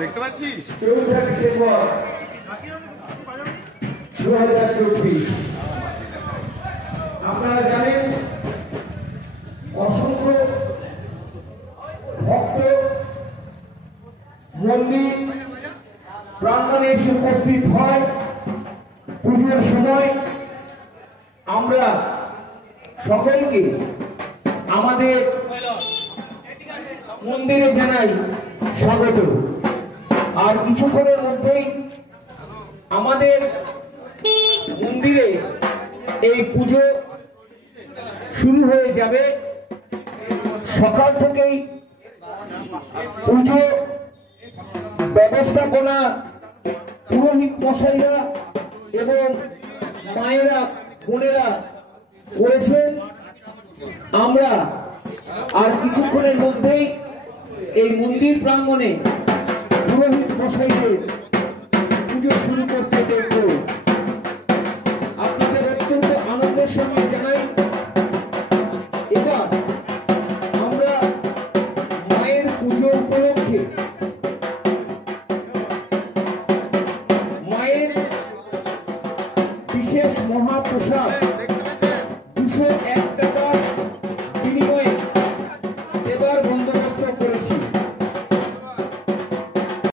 দেখতে পাচ্ছিস? 4 ডিসেম্বর 2024। আপনারা জানেন অসংখ্য ভক্ত মন্দির প্রাঙ্গণে এসে উপস্থিত হয় পুজোর সময়। আমরা সকলকে আমাদের মন্দিরে জানাই স্বাগত। আর কিছুক্ষণের মধ্যেই আমাদের মন্দিরে এই পুজো শুরু হয়ে যাবে। সকাল থেকেই পুজো ব্যবস্থাপনা পুরোহিত মশাইরা এবং মায়েরা বোনেরা করেছেন। আমরা আর কিছুক্ষণের মধ্যেই এই মন্দির প্রাঙ্গণে পুরোহিত মশাইদের পুজো শুরু করতে দেখব। আপনাদের অত্যন্ত আনন্দের সঙ্গে জানাই এবার আমরা মায়ের পুজো উপলক্ষে মায়ের বিশেষ মহাপ্রসাদ